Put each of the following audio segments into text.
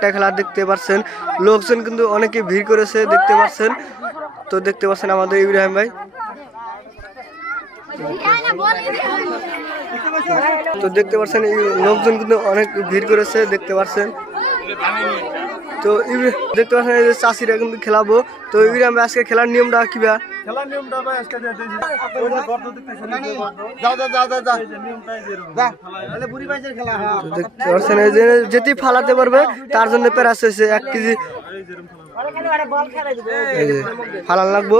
একটা খেলা দেখতে পাচ্ছেন, লোকজন কিন্তু অনেকে ভিড় করেছে দেখতে পাচ্ছেন। তো দেখতে পাচ্ছেন আমাদের ইব্রাহিম ভাই, তো দেখতে পাচ্ছেন লোকজন কিন্তু অনেক ভিড় করেছে দেখতে পাচ্ছেন। তো দেখতে পাচ্ছেন এই যে চাষিরা কিন্তু খেলাবো। তো ইব্রাহিম ভাই আজকে খেলার নিয়মটা কি ভাই? খেলার নিয়মটা ভাই আজকে দেখতে পাচ্ছেন এই যে যেটি ফালাতে পারবে তার জন্য প্যারাস হয়েছে 1 কেজি ফালান লাগবো।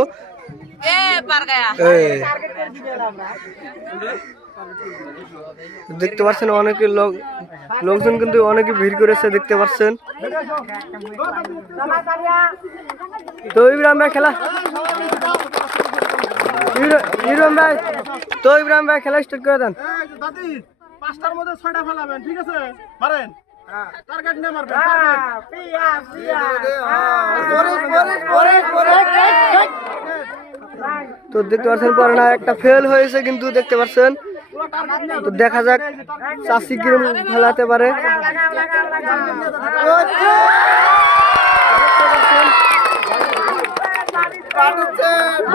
দেখতে পাচ্ছেন অনেকে লোকজন কিন্তু অনেকে ভিড় করেছে দেখতে পাচ্ছেন। তো ইব্রাহিম ভাই খেলা, ইব্রাহিম ভাই, তো ইব্রাহিম ভাই খেলা স্টার্ট করে দেন। দাদি 5টার মধ্যে 6টা ফেলাবেন, ঠিক আছে? মারেন, টার্গেট নিয়ে মারবেন। তো দেখতে পাচ্ছেন পরে না একটা ফেল হয়েছে কিন্তু দেখতে পাচ্ছেন। তো দেখা যাক চাষি কিরম খেলাতে পারে।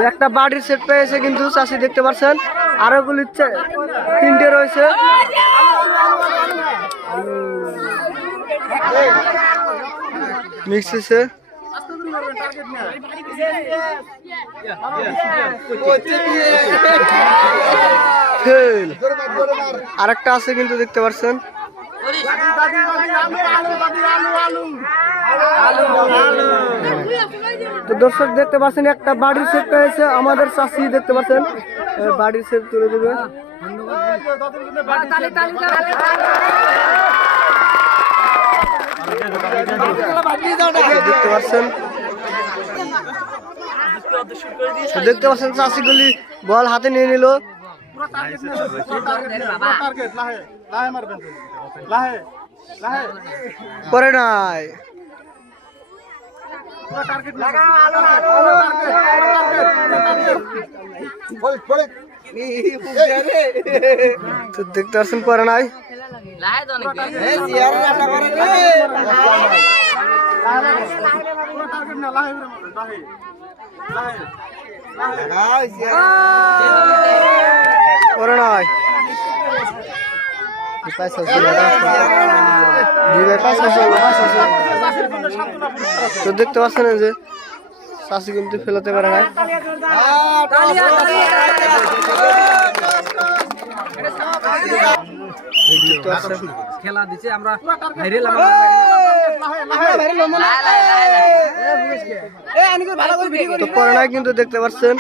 একটা বাড়ির সেট পেয়েছে কিন্তু চাষি দেখতে পাচ্ছেন, আরো গুলি 3টে রয়েছে। মিক্স হয়েছে, আরেকটা আছে কিন্তু দেখতে পাচ্ছেন। তো দর্শক দেখতে পাচ্ছেন একটা বাড়ির সেট পেয়েছে আমাদের চাষি দেখতে পাচ্ছেন, বাড়ির সেট তুলে দেবে। দেখতে পাচ্ছেন, দেখতে পাচ্ছেন চাষিগুলি বল হাতে নিয়ে নিল। পরে নাই তো দেখতে পাচ্ছেন পরে নাই। পরে নাই তো দেখতে পাচ্ছেন যে চাষি কিন্তু ফেলাতে পারে না। খেলা দিচ্ছে আমরা তো পরে নাই কিন্তু দেখতে পাচ্ছেন।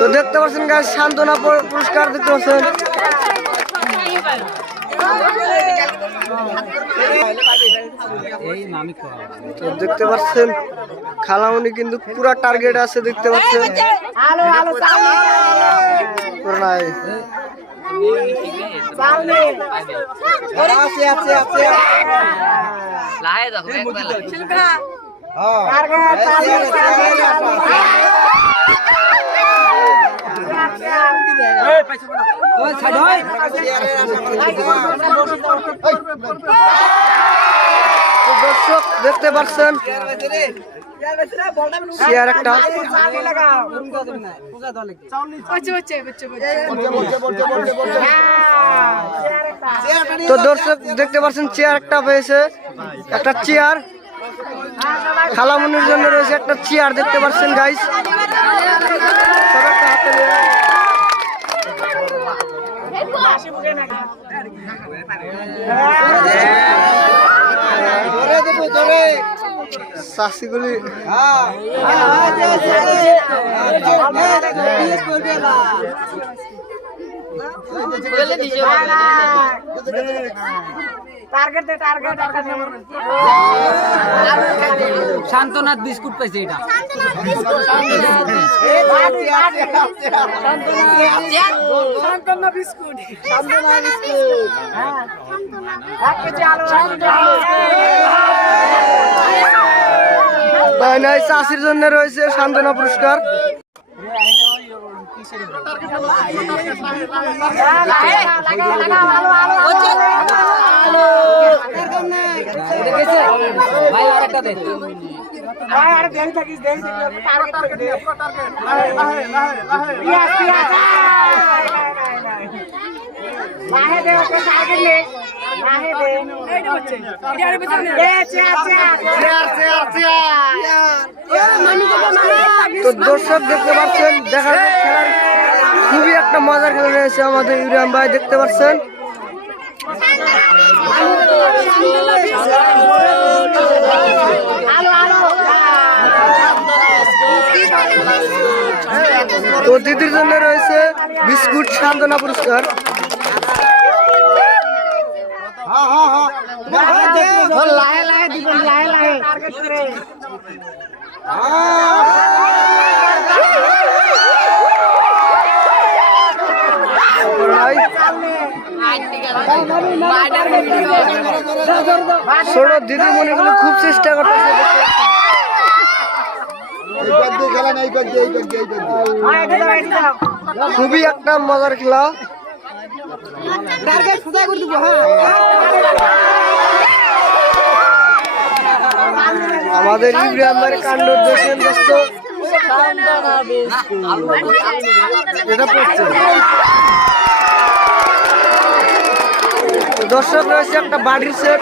তো দেখতে পাচ্ছেন গাছ সান্ত্বনা পুরস্কার দেখতে পাচ্ছেন। তো দেখতে পাচ্ছেন খালামুনি কিন্তু পুরা টার্গেট আছে দেখতে পাচ্ছেন। দর্শক দেখতে পাচ্ছেন চেয়ার একটা, তো দর্শক দেখতে পাচ্ছেন চেয়ার একটা পেয়েছে, একটা চেয়ার খালামুনির জন্য রয়েছে একটা চেয়ার দেখতে পাচ্ছেন গাইস। চাষিগুলি শান্তনাথ বিস্কুট পাইছে এটা নাই চাষির জন্য রয়েছে সান্ত্বনা পুরস্কার। ভাই আরেকটা দে তো দর্শক দেখতে পাচ্ছেন, দেখার খেলার খুবই একটা মজার খেলা রয়েছে আমাদের ইব্রাহিম ভাই, দেখতে পাচ্ছেন। তো দিদির জন্য রয়েছে বিস্কুট সান্ত্বনা পুরস্কার। ছোট দিদিমণি গুলো খুব চেষ্টা করতেছে, খুবই একটা মজার খেলা। আমাদের ইব্রাহিম ভাইয়ের কাণ্ড দেখেন দোস্ত, এটা পড়ছে। দর্শক রয়েছে একটা বাড়ির সেট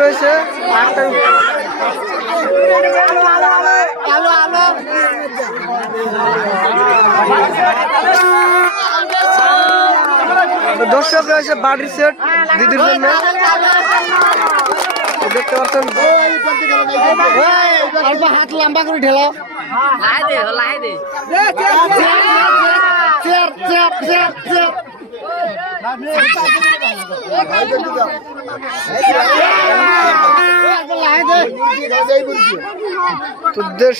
রয়েছে, একটা দর্শক রয়েছে বাড়ির সেট দিদির জন্য, দেখতে পাচ্ছেন। অল্প হাত লম্বা করে ঢেলো, তো দেশ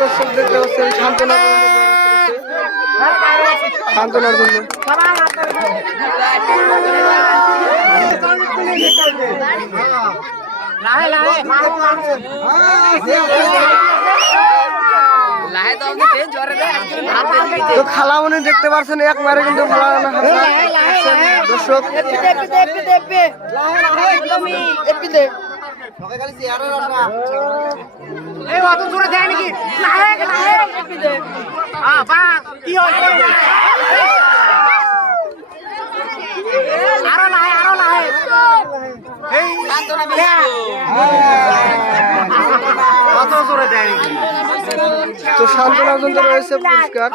দর্শক দেখতে পাচ্ছেন সান্ত্বনার জন্য। তো খালা মনে দেখতে পাচ্ছেন, এক মারে কিন্তু দর্শক তো সান্ত্বনার জন্য রয়েছে পুরস্কার।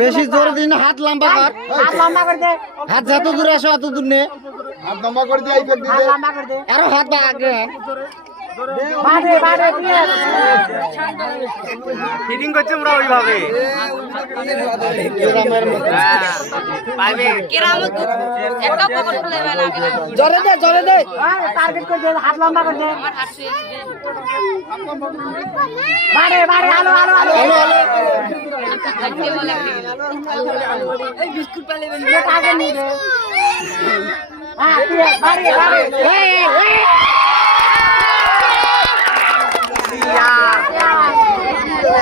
বেশি জোরে দিন, হাত লম্বা কর, হাত যত দূরে আসো অত দূর নে, হাত লম্বা করে দিয়ে আরো হাত আগে ফিটিং করছে আমরা ওইভাবে। জোরে দে টার্গেট করে দে, হাত লম্বা করে দে, বাড়ে আলো এই বিস্কুট পালে টার্গেট নিয়ে দে, হ্যাঁ বাড়ে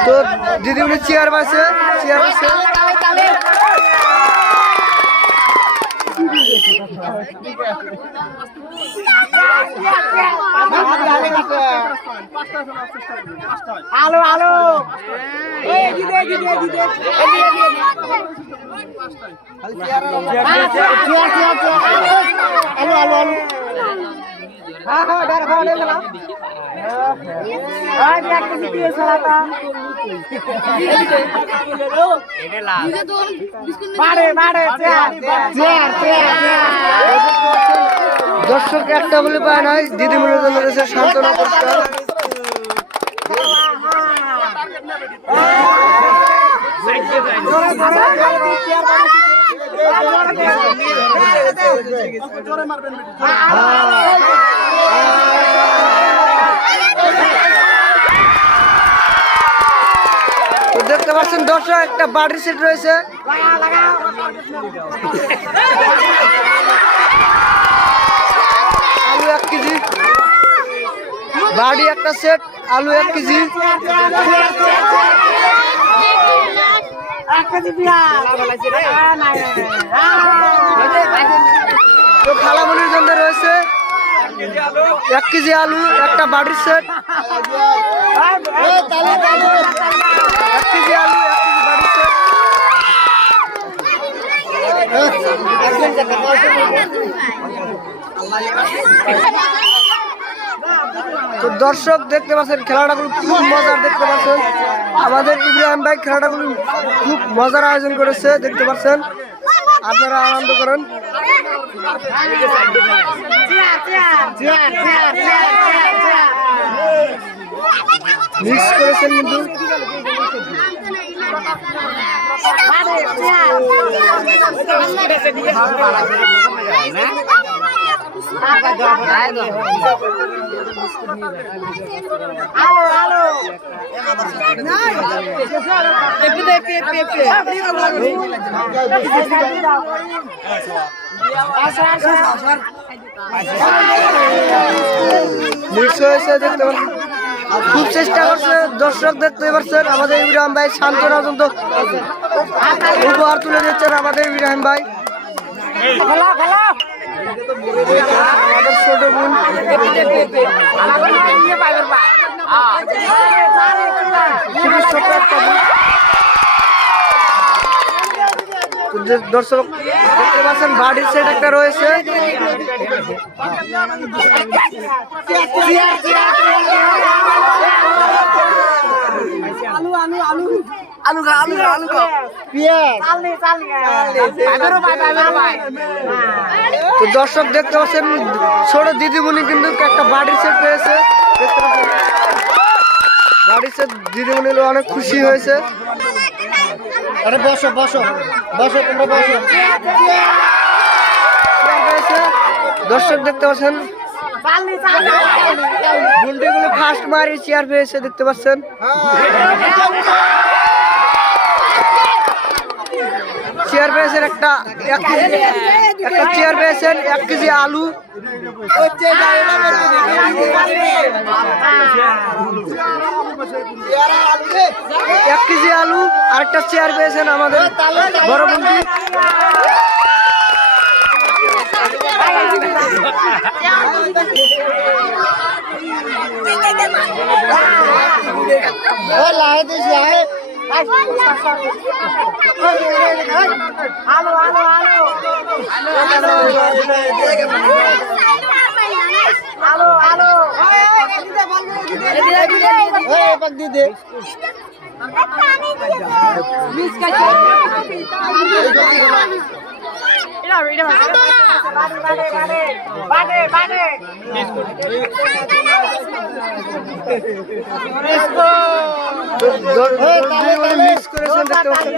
তো দিদিমণি চেয়ার পাচ্ছে, আলো দর্শক একটা বলে পায় নাই, দিদিমণির জন্য রয়েছে সান্ত্বনা পুরস্কার। তো দেখতে পাচ্ছেন দর্শক একটা বাটির সেট রয়েছে। আলু 1 কেজি, বাড়ি একটা সেট, আলু 1 কেজি। তো খালামনির জন্য রয়েছে 1 কেজি আলু, একটা বাড়ির সেট, 1 কেজি আলু, 1 কেজি বাড়ির সেট। তো দর্শক দেখতে পাচ্ছেন খেলাটাগুলো খুব মজার, দেখতে পাচ্ছেন আমাদের ইব্রাহিম ভাই খেলাটাগুলো খুব মজার আয়োজন করেছে, দেখতে পাচ্ছেন, আপনারা আনন্দ করেন। মিক্স করেছেন কিন্তু মিক্স হয়েছে, দেখতে পাচ্ছেন খুব চেষ্টা করছে দর্শক, দেখতে পাচ্ছেন আমাদের ইব্রাহিম ভাই সান্ত্বনা পর্যন্ত উপহার তুলে দিচ্ছেন আমাদের ইব্রাহিম ভাই। আমাদের ছোট বোন খুবই ছোট একটা বোন। দর্শক দেখতে পাচ্ছেন বাড়ির সেট একটা রয়েছে। তো দর্শক দেখতে পাচ্ছেন ছোট দিদিমণি কিন্তু একটা বাড়ির সেট পেয়েছে, দেখতে পাচ্ছেন বাড়ির সেট দিদিমণি অনেক খুশি হয়েছে। আরে বসো বসো বসো, তোমরা বসো। দর্শক দেখতে পাচ্ছেন গুলটিগুলো ফার্স্ট মারি চেয়ার পেয়েছে, দেখতে পাচ্ছেন। চেয়ার পেয়েছেন একটা চেয়ার পেয়েছেন, 1 কেজি আলু, 1 কেজি আলু, আর একটা চেয়ার পেয়েছেন আমাদের বড় বন্ধু। মিক্স করেছেন, দেখতে পাচ্ছেন।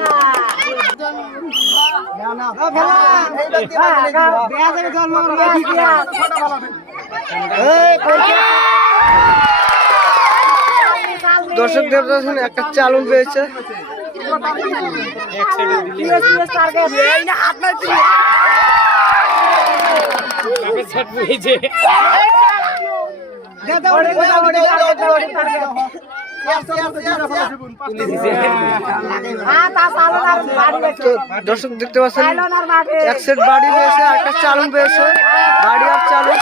দর্শক দেখতে একটা চালন পেয়েছে। দর্শক দেখতে পাচ্ছেন 1 সেট বাড়ি পেয়েছে, আর একটা চালন পেয়েছে, বাড়ি আর চালন।